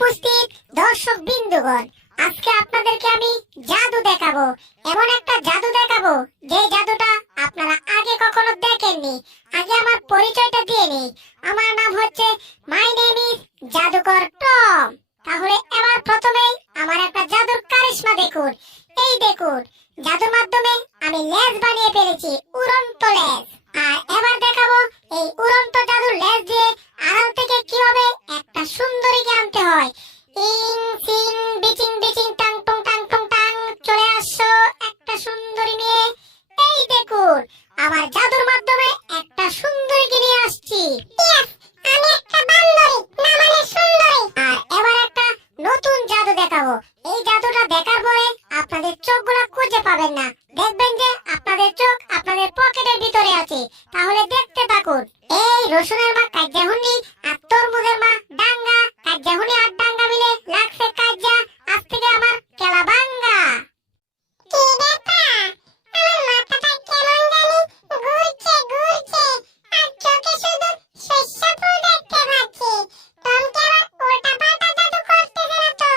উপস্থিত দর্শক বিন্দুগণ, আজকে আপনাদেরকে আমি জাদু দেখাবো। এমন একটা জাদু দেখাবো যে জাদুটা আপনারা আগে কখনো দেখেননি। আগে আমার পরিচয়টা দিয়ে নিই। আমার নাম হচ্ছে মাই নেম ইজ জাদুকর টম। তাহলে এবার প্রথমেই আমার একটা জাদুর কারিশমা দেখুন। এই দেখুন, জাদুর মাধ্যমে আমি লেজ বানিয়ে ফেলেছি, উড়ন্ত লেজ। আর এবার দেখাবো এই উড়ন্ত জাদুর লেজ দিয়ে আড়াল থেকে কিভাবে একটা সুন্দরীকে আনতে হয়। ইং সিং বিচিং বিচিং টাং টং টাং টং টাং, চলে আসো একটা সুন্দরী নিয়ে। এই দেখুন, আমার জাদুর মাধ্যমে একটা সুন্দরীকে নিয়ে আসছি। আমি একটা বান্দরী, না মানে সুন্দরী। আর এবার একটা নতুন জাদু দেখাবো। এই জাদুটা দেখার পরে আপনাদের চোখগুলো খুঁজে পাবেন না। দেখবেন যে আপনাদের চোখ আপনাদের পকেটের ভিতরে আছে। তাহলে দেখতে থাকুন। এই রসুনের মা কাজ্জা হুন্নি আর তরমুজের মা ডাঙ্গা, কাজ্জা হুন্নি আর ডাঙ্গা মিলে লাগছে কাজ্জা। আজ থেকে আমার কেলা বাঙ্গা। কি ব্যাপার? আমার মাথাটা কেমন জানি ঘুরছে ঘুরছে, আর চোখে শুধু শস্য ফুল দেখতে পাচ্ছি। টমকে আবার উল্টাপাল্টা জাদু করতেছে না তো?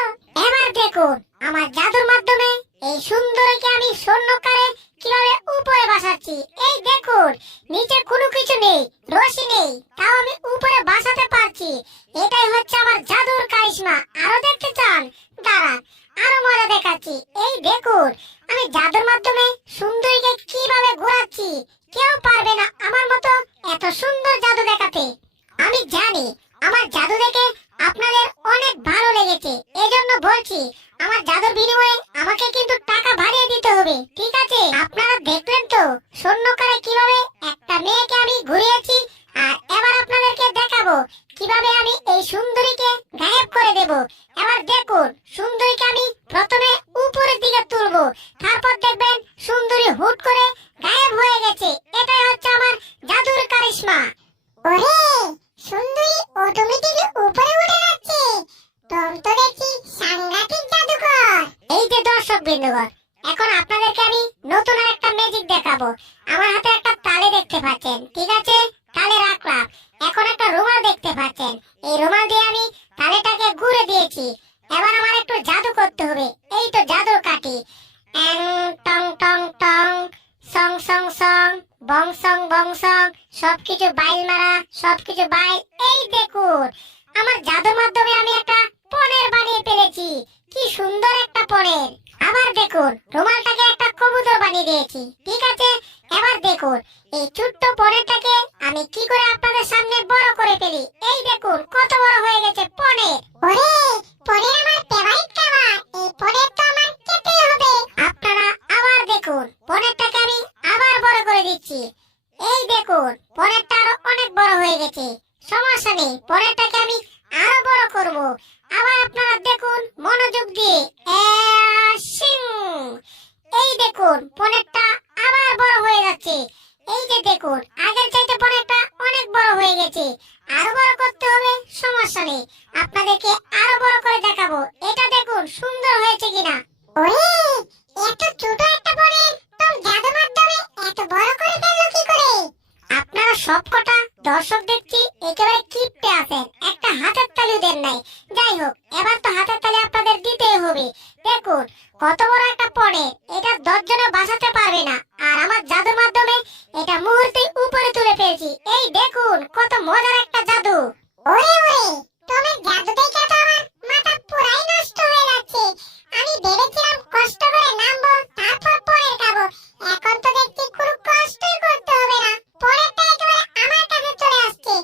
এবার দেখুন, আমার জাদুর মাধ্যমে এই সুন্দরীকে আমি স্বর্ণকারে কিভাবে উপরে বসাচ্ছি। এই দেখুন, নিচে কোনো কিছু নেই, রশি নেই, তাও আমি উপরে বসাতে পারছি। এটাই হচ্ছে আমার জাদুর কারিশমা। আরো দেখতে চান? দাঁড়ান, আরো মজা দেখাচ্ছি। এই দেখুন, আমি জাদুর মাধ্যমে সুন্দরীকে কিভাবে ঘোরাচ্ছি। কেউ পারবে না আমার মতো এত সুন্দর জাদু দেখাতে। আমি জানি আমার জাদু দেখে আপনাদের অনেক ভালো লেগেছে, এজন্য বলছি আমার জাদুর বিনিময়ে আমাকে কিন্তু টাকা বাড়িয়ে দিতে হবে, ঠিক আছে? আপনারা দেখলেন তো স্বর্ণকারে কিভাবে একটা মেয়েকে আমি ঘুরিয়েছি। আর এবার আপনাদেরকে দেখাবো কিভাবে আমি এই সুন্দরীকে গায়েব করে দেব। এবার দেখুন, সুন্দরীকে আমি প্রথমে উপরের দিকে তুলবো, তারপর দেখবেন সুন্দরী হুট করে গায়েব হয়ে গেছে। এটাই হচ্ছে আমার জাদুর কারিশমা। ওরে, সুন্দরী অটোমেটিক্যালি উপরে উঠে যাচ্ছে। টম তো দেখছি সাংঘাতিক জাদুকর। এই যে দর্শক বিন্দুগণ, এখন আপনাদেরকে আমি নতুন একটা ম্যাজিক দেখাবো। আমার হাতে একটা তালে দেখতে পাচ্ছেন, ঠিক আছে? তালে রাখলাম। এখন একটা রুমাল দেখতে পাচ্ছেন, এই রুমাল দিয়ে আমি তালেটাকে ঘুরে দিয়েছি। এবার আমার একটু জাদু করতে হবে। এই তো জাদুর কাঠি। টং টং টং টং, সং সং সং, বং সং বং সং, সবকিছু বাইল মারা, সবকিছু বাইল। এই দেখুন, আমার জাদুর মাধ্যমে আমি একটা পনের বানিয়ে ফেলেছি। কি সুন্দর একটা পনের। আবার দেখুন, রুমালটাকে একটা কবুতর বানিয়ে দিয়েছি, ঠিক আছে? এবার দেখুন, এই ছোট্ট পনেরটাকে আমি কি করে আপনাদের সামনে বড় করে ফেলি। এই দেখুন কত বড় হয়ে গেছে পনের। ওরে, পনের আমার ফেভারিট খাবার। এই পনের তো আমার খেতেই হবে। আপনারা আবার দেখুন, পনেরটাকে আমি আবার বড় করে দিচ্ছি। এই দেখুন, পনেরটা আরো অনেক বড় হয়ে গেছে। সমস্যা নেই, পনেরটাকে আমি আরো বড় করব। আবার আপনারা দেখুন মনোযোগ দিয়ে। এই দেখুন, পনেরটা আবার বড় হয়ে যাচ্ছে। এই যে দেখুন, আগের চাইতে পনেরটা অনেক বড় হয়ে গেছে। আরো বড় করতে হবে, সমস্যা নেই, আপনাদেরকে আরো বড় করে দেখাবো। এটা দেখুন সুন্দর হয়েছে কিনা। ওরে, এত ছোট একটা পনের তোর জাদু মাধ্যমে এত বড় করে ফেললো কি করে? আপনারা সবকটা দর্শক দেখছি একেবারে কিপটে আছেন, একটা হাতের তালিও দেন নাই। যাই হোক, এবার তো হাতের তালি আপনাদের দিতেই হবে। দেখুন কত বড় একটা পনের, এটা 10 জনে বাসাতে পারবে না। আর আমার জাদুর মাধ্যমে এটা মুহূর্তেই উপরে তুলে ফেলছি। এই দেখুন কত মজার একটা জাদু। ওরে ওরে, তোমার জাদু দেখে তো আমার মাথা পুরাই নষ্ট হয়ে যাচ্ছে। আমি ভেবেছিলাম কষ্ট করে নামবো, তারপর পনের খাবো। এখন তো দেখছি কোনো কষ্টই করতে হবে না। পরেরটা একেবারে আমার কাছে চলে আসছে।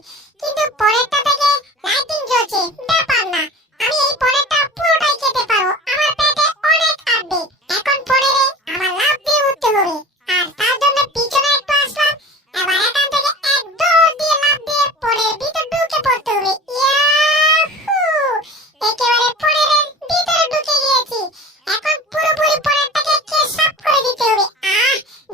কিন্তু পরেরটা থেকে লাইটিং জ্বলছে, ব্যাপার না। আমি এই পরেরটা পুরোটাই খেতে পারবো, আমার পেটে অনেক আটবে। এখন পরেরে আমার লাফ দিয়ে উঠতে হবে। আর তার জন্য পিছনে একটু আসলাম। এবার এখান থেকে এক দৌড় দিয়ে লাফ দিয়ে পরের ভিতর ঢুকে পড়তে হবে। ইয়াহু! একেবারে পরেরের ভিতরে ঢুকে গিয়েছি। এখন পুরোপুরি পরেরটাকে কে সাফ করে দিতে হবে।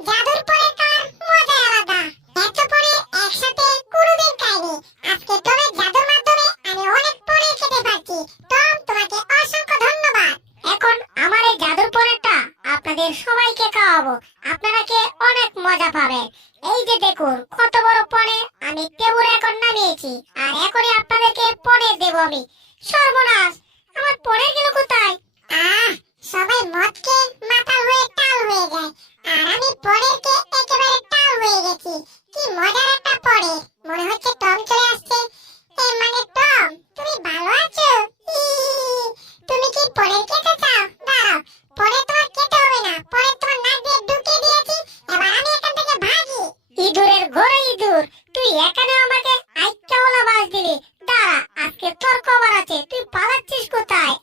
জাদুর পরের খাওয়ার মজা আলাদা। এত পরের একসাথে কোনোদিন খাইনি। আজকে টমের জাদুর মাধ্যমে আমি অনেক পরের খেতে পারছি। টম, তোমাকে অসংখ্য ধন্যবাদ। এখন আমার এই জাদুর পরেরটা আপনাদের সবাইকে খাওয়াবো। আপনারা কে অনেক মজা পাবেন। এই যে দেখুন কত বড় পনের আমি টেবিলে এখন নামিয়েছি। আর এখনই আপনাদেরকে পনের দেব আমি। সর্বনাশ, তুই পালাচ্ছিস কোথায়?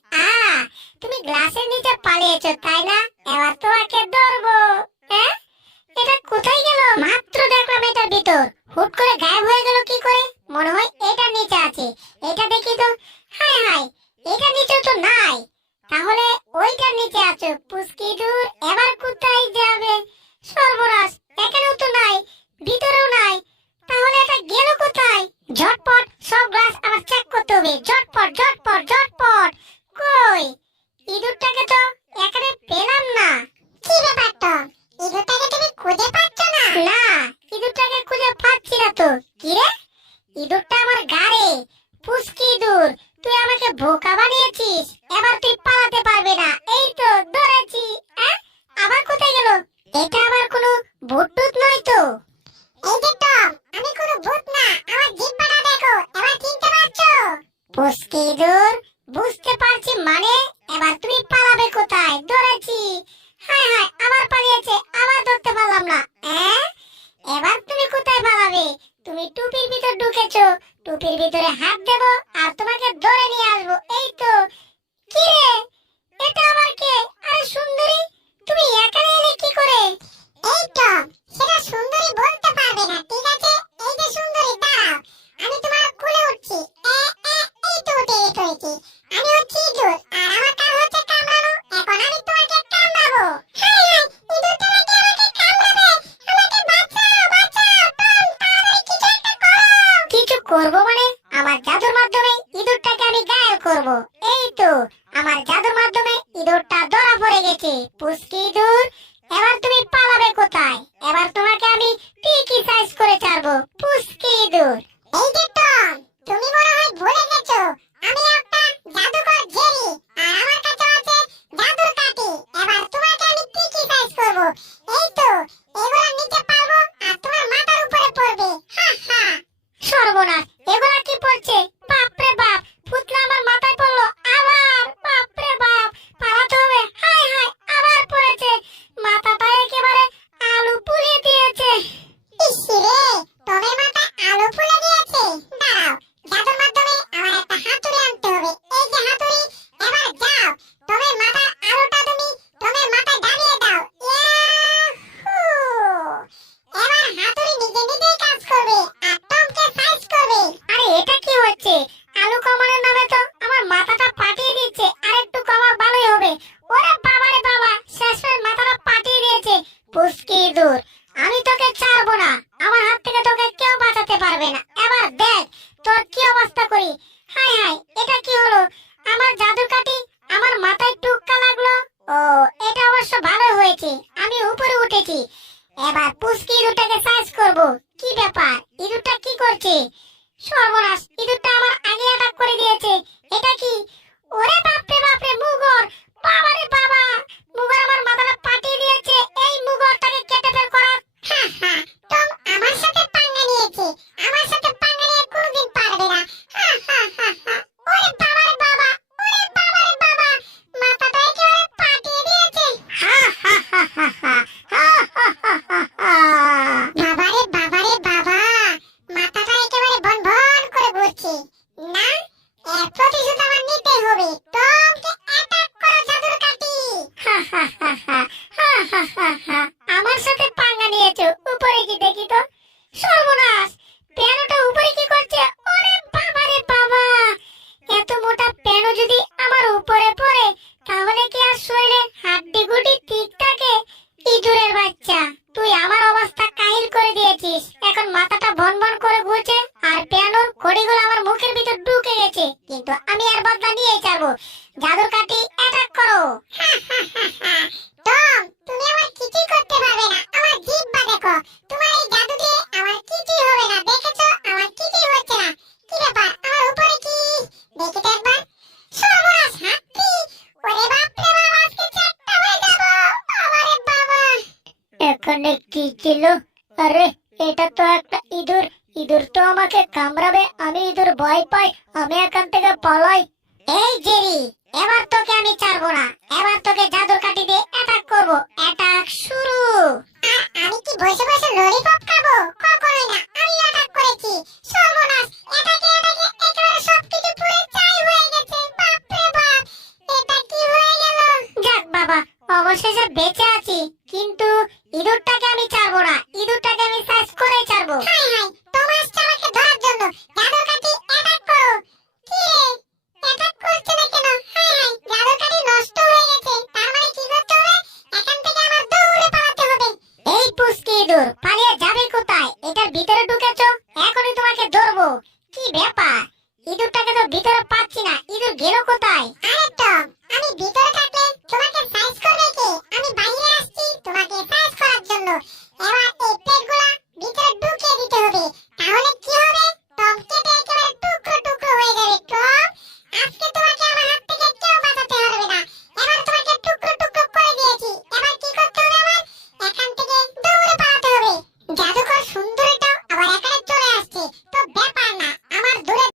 তুমি গ্লাসের নিচে পালিয়েছো তাই না? এবার তোমাকে ধরবো। হ্যাঁ, এটা কোথায় গেল? মাত্র দেখলাম এটার ভিতর, হুট করে গায়েব হয়ে গেল কি করে? মনে হয় এটার নিচে আছে। এটা দেখি তো। হায় হায়, এটার নিচে তো নাই। তাহলে ওইটার নিচে আছে। পুচকি দূর, এবার কোথায় যাবে? সর্বনাশ, এখানেও তো নাই, ভিতরেও নাই। তাহলে এটা গেল কোথায়? ঝটপট সব গ্লাস আমার চেক করতে হবে। ঝটপট ঝটপট ঝটপট। কই ইঁদুরটাকে তো এখানে পেলাম না। কি ব্যাপার তো, ইঁদুরটাকে তুমি খুঁজে পাচ্ছ না? না, ইঁদুরটাকে খুঁজে পাচ্ছি না তো। কি রে, ইঁদুরটা আমার গাড়ে। পুচকি ইঁদুর, তুই আমাকে বোকা বানিয়েছিস। এবার তুই পালাতে পারবে না। এই তো ধরেছি। আবার কোথায় গেল? এটা আবার কোনো ভূত টুত নয় তো? এই যে টম, আমি কোনো ভূত না। আমার জিহ্বাটা দেখো, এবার চিনতে পারছো? পুচকি ইঁদুর, বুঝতে পারছি মানে। এবার তুমি পালাবে কোথায়? ধরেছি। হায় হায়, আবার পালিয়েছে, আবার ধরতে পারলাম না। এবার তুমি কোথায় পালাবে? তুমি টুপির ভিতর ঢুকেছো। টুপির ভিতরে হাত দেবো আর তোমাকে ধরে নিয়ে আসবো। এই তো। কি রে, এটা আবার কে? আরে সুন্দরী, তুমি এখানে এলে কি করে? এই তো, সেটা সুন্দরী বলতে পারবে না, ঠিক আছে? এই যে সুন্দরী, দাঁড়াও, আমি তোমার কোলে উঠছি। এই তো উঠে পড়েছি। আমি হচ্ছি ইঁদুর, আর আমার কাজ হচ্ছে কামড়ানো। এখন আমি তোমাকে কামড়াবো। হায় হায়, ইঁদুরটা নাকি আমাকে কামড়াবে। আমাকে বাঁচাও, বাঁচাও, টম, তাড়াতাড়ি কিছু একটা করো। কিছু করবো মানে? আমার জাদুর মাধ্যমে ইঁদুরটাকে আমি গায়েব করবো। এই তো, আমার জাদুর মাধ্যমে ইঁদুরটা ধরা পড়ে গেছে। পুচকি ইঁদুর, এবার তুমি পালাবে কোথায়? এবার তোমাকে আমি টিকি সাইজ করে ছাড়বো। পুচকি ইঁদুর। এই যে টম, তুমি মনে হয় ভুলে গেছো, আমি একটা জাদুকর জেরি, আর আমার কাছে আছে জাদুর কাঠি। এবার তোমাকে আমি টিকি সাইজ করবো। এই তো, এগুলা নিচে পারবো আর তোমার মাথার উপরে পড়বে। হা হা। সর্বনাশ, এগুলা কি পড়ছে? বাপ রে বাপ, ফুটলা আমার মাথায় পড়লো আবার। বাপ রে বাপ, পালাতে হবে। হায় হায়, আবার পড়েছে। মাথাটা একেবারে আলু পুড়িয়ে দিয়েছে। ইস রে, টমের মাথা আলু পুড়ে দিয়েছে। দাঁড়াও, জাদুর মাধ্যমে আমার একটা হাতুড়ি আনতে হবে। এই যে হাতুড়ি, এবার যাও, টমের মাথার আলুটা তুমি টমের মাথায় দাঁড়িয়ে দাও। ইয়াহু! এবার হাতুড়ি নিজে নিজেই কাজ করবে আর টমকে সাইজ করবে। আরে এটা কি হচ্ছে? আলু কমানোর নামে তো আমার মাথাটা পাঠিয়ে দিচ্ছে। আর একটু কমা ভালোই হবে। ওরে বাবা রে বাবা, শেষমেশ মাথাটা পাঠিয়ে দিয়েছে। পুচকি ইঁদুর, আমি তোকে ছাড়বো না। আমার হাত থেকে তোকে কেউ বাঁচাতে পারবে না। এবার দেখ তোর কি অবস্থা করি। হায় হায়, এটা কি হলো? আমার জাদুর কাঠি আমার মাথায় টুক্কা লাগলো। ও, এটা অবশ্য ভালো হয়েছে, আমি উপরে উঠেছি। এবার পুচকি ইঁদুরটাকে সাইজ করব। কি ব্যাপার, ইঁদুরটা কি করছে? সর্বনাশ, ইঁদুরটা আমার আগে অ্যাটাক করে দিয়েছে। এটা কি? ওরে বাপরে বাপরে, মুগর! বাবারে বাবা, মুগর আমার মাথাটা পাঠিয়ে দিয়েছে। এই মুগরটাকে কেটে ফেল করা। হা হা, টম আমার সাথে পাঙ্গা নিয়েছে। আমার সাথে পাঙ্গা নিয়ে কোনোদিন পারবে না। হা হা হা হা। ওরে বাবারে বাবা, ওরে বাবারে বাবা, মাথাটা একেবারে পাঠিয়ে দিয়েছে। হা হা হা হা হা। হা হা হা হা হা। বাবারে বাবারে বাবা, মাথাটা একেবারে ভন ভন করে ঘুরছে। না, এর প্রতিশোধ আমার নিতে হবে। টমকে অ্যাটাক করো জাদুর কাঠি। হা হা হা হা। হা হা হা হা। আমার সাথে পাঙ্গা নিয়েছো, উপরে কি দেখি তো। সর্বনাশ, প্যানোটা উপরে কি করছে? ওরে বাবা রে বাবা, এত মোটা প্যানো যদি আমার উপরে পড়ে তাহলে কি আর শরীরে হাড্ডি গুড্ডি ঠিক থাকে? ইঁদুরের বাচ্চা, তুই আমার অবস্থা কাহিল করে দিয়েছিস। এখন মাথাটা ভন ভন করে ঘুরছে আর প্যানোর কড়িগুলো আমার মুখের ভিতর ঢুকে গেছে। কিন্তু আমি আর বদলা নিয়ে ছাড়বো। জাদুর কাঠি অ্যাটাক করো। টম, তুমি আমার কিছুই করতে পারবে না। আমার জিহ্বা দেখো, তোমার এই জাদু দিয়ে আমার কিছুই হবে না। দেখেছো, আমার কিছুই হচ্ছে না। কি ব্যাপার, আমার উপরে কি? দেখি তো একবার। সর্বনাশ, হাতি! ওরে বাপ রে বাবা, আজকে চারটা হয়ে যাবো। বাবারে বাবা, এখানে কি ছিল? আরে এটা তো একটা ইঁদুর। ইঁদুর তো আমাকে কামড়াবে। আমি ইঁদুর ভয় পাই, আমি এখান থেকে পালাই। এই জেরি, এবার তোকে আমি ছাড়বো না। এবার তোকে জাদুর কাঠি দিয়ে অ্যাটাক করবো। অ্যাটাক শুরু। আমি কি বসে বসে ললিপপ খাবো? কখনোই না, আমি অ্যাটাক করেছি। সর্বনাশ, অ্যাটাকে অ্যাটাকে একেবারে সবকিছু পুরো ছাই হয়ে গেছে। অবশেষে বেঁচে আছি, কিন্তু ইঁদুরটাকে আমি ছাড়বো না, ইঁদুরটাকে আমি সাইজ করেই ছাড়বো। হাই হাই, তোমরা আসছো আমাকে ধরার জন্য। জাদুর কাঠি অ্যাটাক করো। কি রে, অ্যাটাক করছে না কেন? হাই হাই, জাদুর কাঠি নষ্ট হয়ে গেছে। তার মানে কি করতে হবে? এখান থেকে আমার দৌড়ে পালাতে হবে। এই পুষ্টি ইঁদুর, পালিয়ে যাবে কোথায়? এটার ভিতরে ঢুকেছো, এখনই তোমাকে ধরবো। কি ব্যাপার, ইঁদুরটাকে তো ভিতরে পাচ্ছি না, ইঁদুর গেল কোথায়? আরে টম, আমি ভিতরে